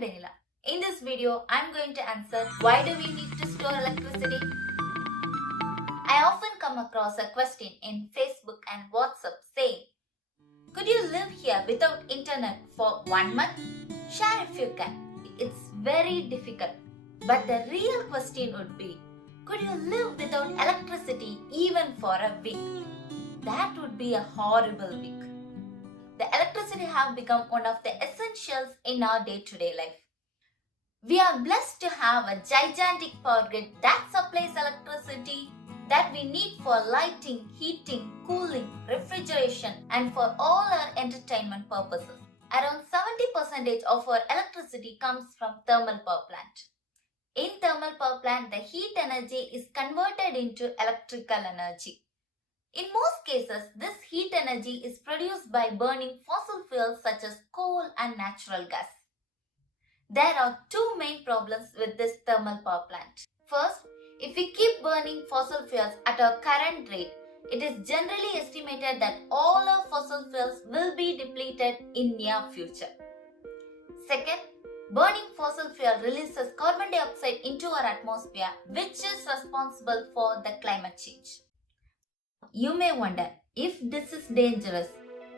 I'm Daniela. In this video, I'm going to answer why do we need to store electricity? I often come across a question in Facebook and WhatsApp saying, could you live here without internet for 1 month? Share if you can. It's very difficult. But the real question would be, could you live without electricity even for a week? That would be a horrible week. The electricity have become one of the essentials in our day-to-day life. We are blessed to have a gigantic power grid that supplies electricity that we need for lighting, heating, cooling, refrigeration, and for all our entertainment purposes. Around 70% of our electricity comes from thermal power plant. In thermal power plant, the heat energy is converted into electrical energy. In most cases, this heat energy is produced by burning fossil fuels such as coal and natural gas. There are two main problems with this thermal power plant. First, if we keep burning fossil fuels at our current rate, it is generally estimated that all our fossil fuels will be depleted in near future. Second, burning fossil fuel releases carbon dioxide into our atmosphere, which is responsible for the climate change. You may wonder if this is dangerous,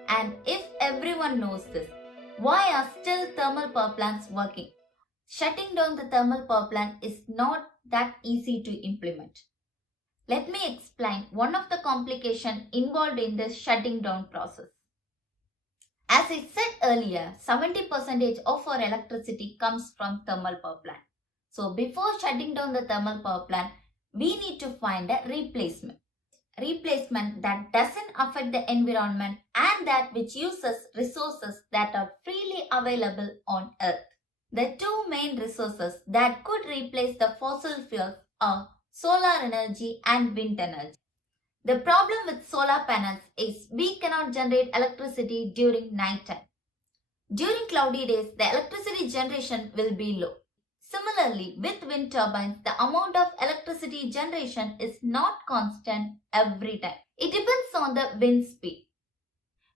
and if everyone knows this, why are still thermal power plants working? Shutting down the thermal power plant is not that easy to implement. Let me explain one of the complications involved in this shutting down process. As I said earlier, 70% of our electricity comes from thermal power plant. So before shutting down the thermal power plant, we need to find a replacement that doesn't affect the environment and that which uses resources that are freely available on earth. The two main resources that could replace the fossil fuels are solar energy and wind energy. The problem with solar panels is we cannot generate electricity during night time. During cloudy days, the electricity generation will be low. Similarly, with wind turbines, the amount of electricity generation is not constant every time. It depends on the wind speed.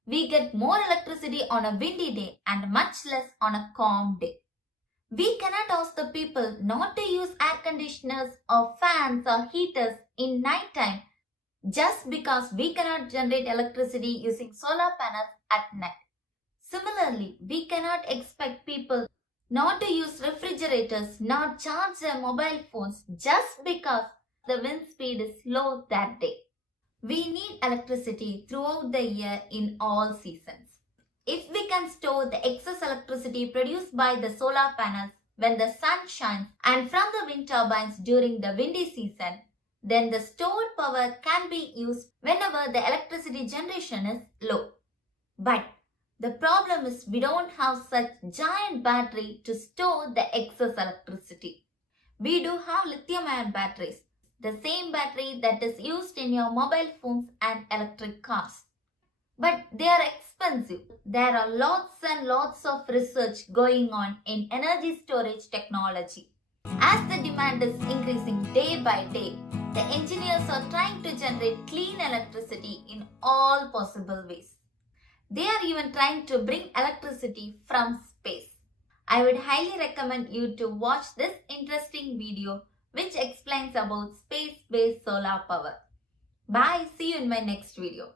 We get more electricity on a windy day and much less on a calm day. We cannot ask the people not to use air conditioners or fans or heaters in night time just because we cannot generate electricity using solar panels at night. Similarly, we cannot expect people not to use refrigerators, not charge their mobile phones just because the wind speed is low that day. We need electricity throughout the year in all seasons. If we can store the excess electricity produced by the solar panels when the sun shines and from the wind turbines during the windy season, then the stored power can be used whenever the electricity generation is low. But the problem is we don't have such giant battery to store the excess electricity. We do have lithium-ion batteries, the same battery that is used in your mobile phones and electric cars. But they are expensive. There are lots and lots of research going on in energy storage technology. As the demand is increasing day by day, the engineers are trying to generate clean electricity in all possible ways. They are even trying to bring electricity from space. I would highly recommend you to watch this interesting video which explains about space-based solar power. Bye, see you in my next video.